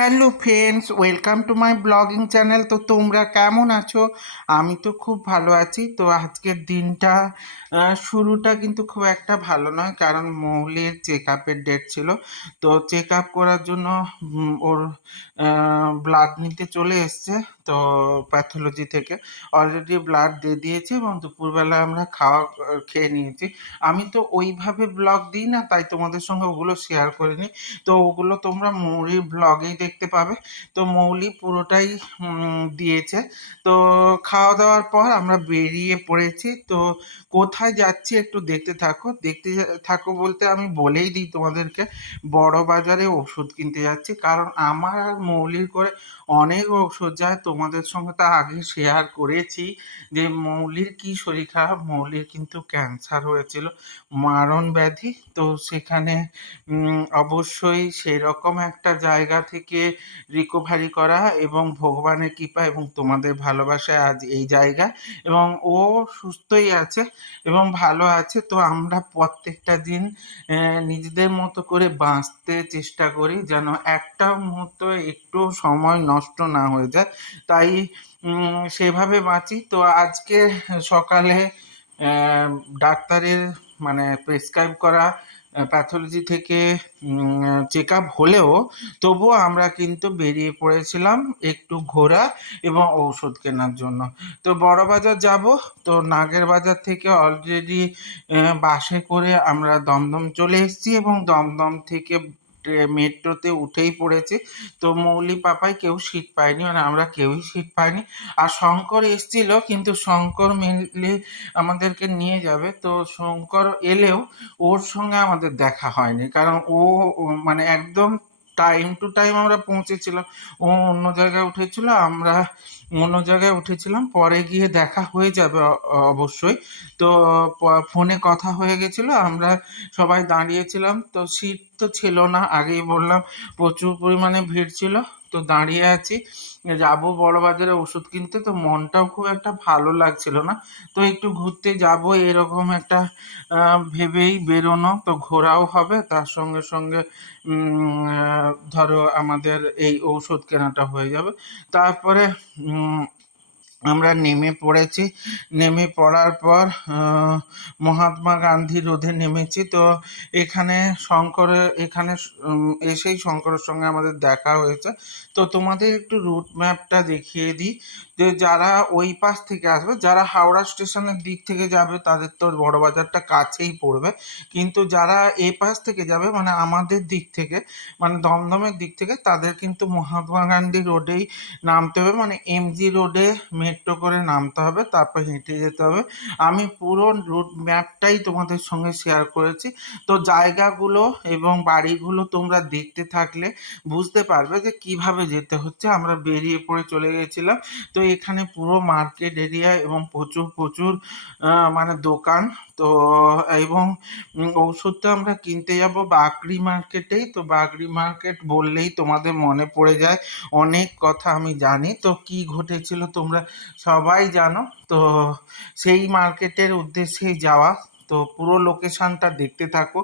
Hello friends, welcome to my blogging channel. তো তোমরা কেমন আছো? আমি তো খুব ভালো আছি। তো আজকের দিনটা শুরুটা কিন্তু খুব একটা ভালো নয়, কারণ মৌলির চেক আপের ডেট ছিল। তো চেক আপ করার জন্য ওর ব্লাড নিতে চলে এসছে, তো প্যাথোলজি থেকে। অলরেডি ব্লাড দিয়ে দিয়েছে এবং দুপুরবেলা আমরা খাওয়া, খেয়ে নিয়েছি। আমি তো ওইভাবে ব্লগ দিই না, তাই তোমাদের সঙ্গে ওগুলো শেয়ার করিনি। তো ওগুলো তোমরা মৌলির ব্লগেই দেখতে পাবে। তো মৌলি পুরোটাই দিয়েছে। তো খাওয়া দাওয়ার পর আমরা বেরিয়ে পড়েছি। তো কোথায় যাচ্ছি একটু দেখতে থাকো। দেখতে থাকো বলতে আমি বলেই দিই তোমাদেরকে, বড় বাজারে ওষুধ কিনতে যাচ্ছি। কারণ আমার আর মৌলির করে অনেক ওষুধ যায়। তোমাদের সঙ্গে তো আগে শেয়ার করেছি যে মৌলির কি শরীর খারাপ, মৌলির কিন্তু ক্যান্সার হয়েছিল, মারণ ব্যাধি। তো সেখানে অবশ্যই সেরকম একটা জায়গা থেকে রিকভারি করা এবং ভগবানের কৃপা এবং তোমাদের ভালোবাসায় আজ এই জায়গা এবং ও সুস্থই আছে এবং ভালো আছে। তো আমরা প্রত্যেকটা দিন নিজেদের মতো করে বাঁচতে চেষ্টা করি যেন একটা মুহূর্ত একটু সময় নষ্ট না হয়ে যায়। তাই সেভাবে বাঁচি। তো আজকে সকালে ডাক্তারের মানে প্রেসক্রাইব করা প্যাথোলজি থেকে চেক আপ হলেও তবুও আমরা কিন্তু বেরিয়ে পড়েছিলাম একটু ঘোরা এবং ঔষধ কেনার জন্য। তো বড় বাজার যাব, তো নাগের বাজার থেকে অলরেডি বাসে করে আমরা দমদম চলে এসেছি এবং দমদম থেকে মেট্রোতে উঠেই পড়েছে। তো মৌলি পাপাই কেউ সিট পায়নি মানে আমরা কেউই সিট পাইনি। আর শঙ্কর এসছিল, কিন্তু শঙ্কর মেনলি আমাদেরকে নিয়ে যাবে। তো শঙ্কর এলেও ওর সঙ্গে আমাদের দেখা হয়নি, কারণ ও ও মানে একদম টাইম টু টাইম আমরা পৌঁছেছিলাম। ও অন্য জায়গায় উঠেছিল, আমরা অন্য জায়গায় উঠেছিলাম, পরে গিয়ে দেখা হয়ে যাবে অবশ্যই। তো ফোনে কথা হয়ে গেছিল, আমরা সবাই দাঁড়িয়েছিলাম, তো সিট তো ছিল না, আগেই বললাম প্রচুর পরিমাণে ভিড় ছিল, তো দাঁড়িয়ে আছি। যাব বড়বাজারে ওষুধ কিনতে, তো মনটাও খুব একটা ভালো লাগছিল না। তো একটু ঘুরতে যাব এরকম একটা ভেবেই বেরোনো, তো ঘোরাও হবে। তার সঙ্গে সঙ্গে ধরো আমাদের এই ঔষধ কেনাটা হয়ে যাবে। তারপরে আমরা নেমে পড়েছি। নেমে পড়ার পর মহাত্মা গান্ধী রোধে নেমেছি। তো এখানে শঙ্কর, এখানে এসেই শঙ্করের সঙ্গে আমাদের দেখা হয়েছে। তো তোমাদের একটু রুট ম্যাপটা দেখিয়ে দিই। যে যারা ওই পাশ থেকে আসবে, যারা হাওড়া স্টেশনের দিক থেকে যাবে, তাদের তো বড় বাজারটা কাছেই পড়বে। কিন্তু যারা এ পাশ থেকে যাবে মানে আমাদের দিক থেকে মানে দমদমের দিক থেকে, তাদের কিন্তু মহাত্মা গান্ধী রোডেই নামতে হবে। মানে এমজি রোডে মেট্রো করে নামতে হবে, তারপর হেঁটে যেতে হবে। আমি পুরো রুট ম্যাপটাই তোমাদের সঙ্গে শেয়ার করেছি। তো জায়গাগুলো এবং বাড়িগুলো তোমরা দেখতে থাকলে বুঝতে পারবে যে কীভাবে যেতে হচ্ছে। আমরা বেরিয়ে পড়ে চলে গেছিলাম। তো এখানে পুরো মার্কেট এরিয়া এবং প্রচুর প্রচুর মানে দোকান। তো, এবং ঔষধটা আমরা কিনতে যাব বাগড়ি মার্কেটেই তো বাগড়ি মার্কেট বললেই তোমাদের মনে পড়ে যায়। অনেক কথা আমি জানি। তো কি ঘটেছিল তোমরা সবাই জানো। তো সেই মার্কেটের উদ্দেশ্যেই যাওয়া। তো পুরো লোকেশনটা দেখতে থাকো।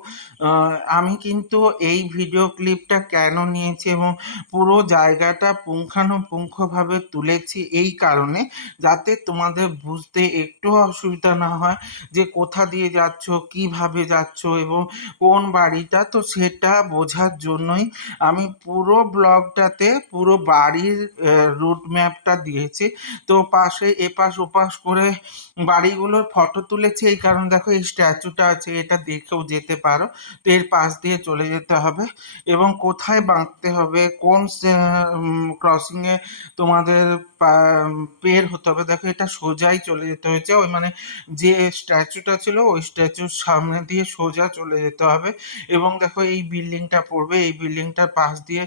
আমি কিন্তু এই ভিডিও ক্লিপটা কেন নিয়েছি এবং পুরো জায়গাটা পুঙ্খানুপুঙ্খভাবে তুলেছি এই কারণে, যাতে তোমাদের বুঝতে একটু অসুবিধা না হয় যে কোথা দিয়ে যাচ্ছ, কীভাবে যাচ্ছ এবং কোন বাড়িটা, তো সেটা বোঝার জন্যই আমি পুরো ব্লগটাতে পুরো বাড়ির রুট ম্যাপটা দিয়েছি। তো পাশে এপাশ ওপাশ করে বাড়িগুলোর ফটো তুলেছি। এই কারণে দেখো এই স্ট্যাচুটা আছে, এটা দেখেও যেতে পারো। তো এর পাশ দিয়ে চলে যেতে হবে এবং কোথায় বাঁকতে হবে, কোন ক্রসিংয়ে তোমাদের পের হতে হবে। দেখো, এটা সোজাই চলে যেতে হয়েছে। ওই মানে যে স্ট্যাচুটা ছিল, ওই স্ট্যাচুর সামনে দিয়ে সোজা চলে যেতে হবে এবং দেখো, এই বিল্ডিংটা পড়বে। এই বিল্ডিংটার পাশ দিয়ে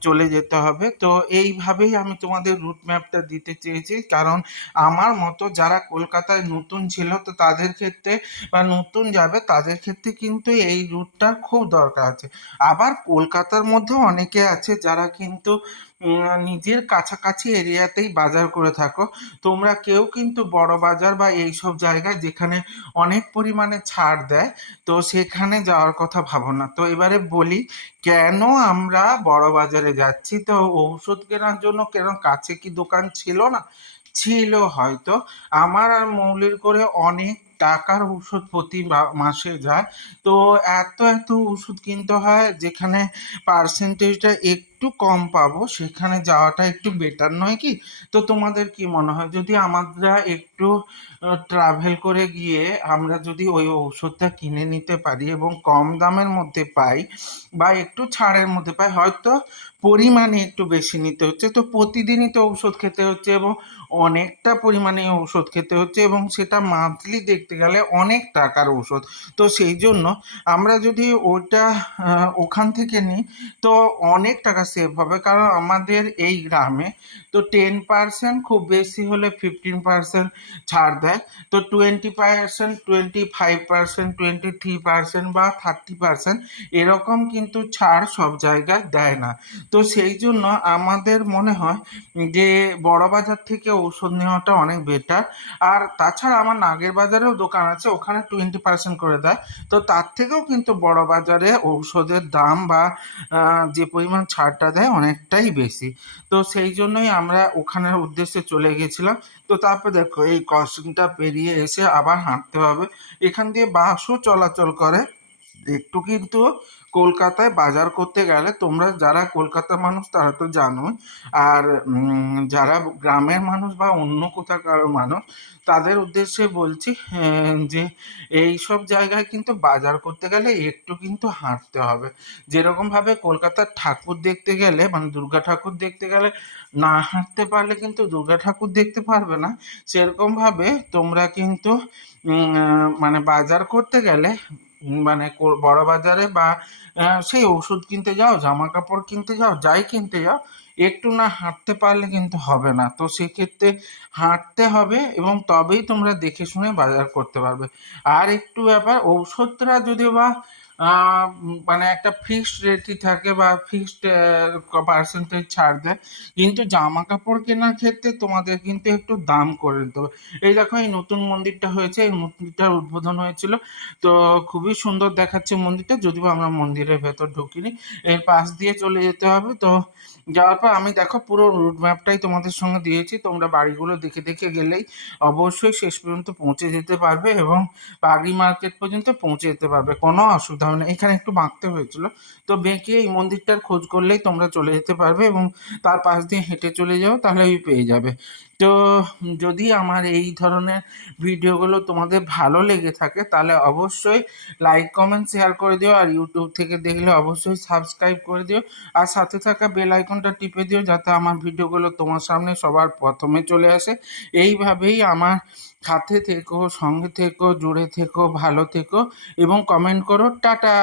চলে যেতে হবে। তো এইভাবেই আমি তোমাদের রুট ম্যাপটা দিতে চেয়েছি। কারণ আমার মতো যারা কলকাতায় নতুন ছিল, তো তাদের ক্ষেত্রে বা নতুন যাবে, তাদের ক্ষেত্রে কিন্তু এই রুটটা খুব দরকার আছে। আবার কলকাতার মধ্যেও অনেকে আছে যারা কিন্তু নিজের কাছাকাছি এরিয়াতেই বাজার করে থাকো। তোমরা কেউ কিন্তু বড় বাজার বা এইসব জায়গায় যেখানে অনেক পরিমাণে ছাড় দেয়, তো সেখানে যাওয়ার কথা ভাবো না। তো এবারে বলি, কেন আমরা বড় বাজারে যাচ্ছি? তো ঔষধ কেনার জন্য কেন কাছে কি দোকান ছিল না? ছিল হয়তো। আমার আর মৌলির করে অনেক টাকার ওষুধ প্রতি মাসে যায়। তো এত এত ওষুধ কিনতে হয়, যেখানে পার্সেন্টেজটা একটু কম পাবো, সেখানে যাওয়াটা একটু বেটার নয় কি? তো তোমাদের কি মনে হয়? যদি আমরা একটু ট্রাভেল করে গিয়ে আমরা যদি ওই ওষুধটা কিনে নিতে পারি এবং কম দামের মধ্যে পাই বা একটু ছাড়ের মধ্যে পাই, হয়তো পরিমাণে একটু বেশি নিতে হচ্ছে। তো প্রতিদিনই তো ঔষধ খেতে হচ্ছে এবং অনেকটা পরিমাণে ওষুধ খেতে হচ্ছে এবং সেটা মান্থলি দেখতে গেলে অনেক টাকার ওষুধ তো সেই জন্য আমরা যদি ওটা ওখান থেকে নিই, তো অনেক টাকা সেভ হবে। কারণ আমাদের এই গ্রামে তো টেন পার্সেন্ট খুব বেশি হলে ফিফটিন পার্সেন্ট ছাড় দেয়। তো twenty percent twenty five percent twenty three percent বা থার্টি পার্সেন্ট এরকম কিন্তু ছাড় সব জায়গায় দেয় না। তো সেই জন্য আমাদের মনে হয় যে বড় বাজার থেকে ঔষধ নেওয়াটা অনেক বেটার আর তাছাড়া আমার নাগের বাজারেও দোকান আছে, ওখানে টোয়েন্টি পার্সেন্ট করে দেয়। তো তার থেকেও কিন্তু বড় বাজারে ঔষধের দাম বা যে পরিমাণ ছাড়টা দেয় অনেকটাই বেশি। তো সেই জন্যই আমরা ওখানের উদ্দেশ্যে চলে গেছিলাম। তো তারপর দেখো এই ক্রসিংটা পেরিয়ে এসে আবার হাঁটতে হবে। এখান দিয়ে বাসও চলাচল করে। একটু কিন্তু কলকাতায় বাজার করতে গেলে তোমরা যারা কলকাতার মানুষ তারা তো জানোই। আর যারা গ্রামের মানুষ বা অন্য কোথাকার মানুষ, তাদের উদ্দেশ্যে বলছি যে এই সব জায়গায় কিন্তু বাজার করতে গেলে একটু কিন্তু হাঁটতে হবে। যেরকমভাবে কলকাতার ঠাকুর দেখতে গেলে মানে দুর্গা ঠাকুর দেখতে গেলে না হাঁটতে পারলে কিন্তু দুর্গা ঠাকুর দেখতে পারবে না। সেরকমভাবে তোমরা কিন্তু মানে বাজার করতে গেলে মানে বড় বাজারে বা সেই ওষুধ কিনতে যাও জামা কাপড় কিনতে যাও, যাই কিনতে যাও, একটু না হাঁটতে পারলে কিন্তু হবে না। তো সেক্ষেত্রে হাঁটতে হবে এবং তবেই তোমরা দেখে শুনে বাজার করতে পারবে। আর একটু ব্যাপার ঔষধটা যদি বা মানে একটা ফিক্সড রেটই থাকে বা ফিক্সড পার্সেন্টেজ ছাড় দেয়। কিন্তু জামা কাপড় কেনার ক্ষেত্রে তোমাদের কিন্তু একটু দাম করে দিতে হবে। এই দেখো, এই নতুন মন্দিরটা হয়েছে, এই মন্দিরটার উদ্বোধন হয়েছিল। তো খুবই সুন্দর দেখাচ্ছে মন্দিরটা, যদিও আমরা মন্দিরের ভেতর ঢুকিনি। এর পাশ দিয়ে চলে যেতে হবে। তো যাওয়ার পর আমি দেখো, পুরো রুট ম্যাপটাই তোমাদের সঙ্গে দিয়েছি। তোমরা বাড়িগুলো দেখে দেখে গেলেই অবশ্যই শেষ পর্যন্ত পৌঁছে যেতে পারবে এবং পাগড়ি মার্কেট পর্যন্ত পৌঁছে যেতে পারবে। কোনো অসুবিধা হবে না এখানে একটু বাঁকতে হয়েছিল। তো বেঁকে এই মন্দিরটার খোঁজ করলেই তোমরা চলে যেতে পারবে এবং তার পাশ দিয়ে হেঁটে চলে যাও তাহলেই পেয়ে যাবে। তো যদি আমার এই ধরনের ভিডিওগুলো তোমাদের ভালো লেগে থাকে, তাহলে অবশ্যই লাইক কমেন্ট শেয়ার করে দিও আর ইউটিউব থেকে দেখলে অবশ্যই সাবস্ক্রাইব করে দিও। আর সাথে থাকা বেল আইকনটা টিপে দিও যাতে আমার ভিডিওগুলো তোমার সামনে সবার প্রথমে চলে আসে। এইভাবেই আমার সাথে থেকো সঙ্গে থেকো জুড়ে থেকো ভালো থেকো এবং কমেন্ট করো টাটা!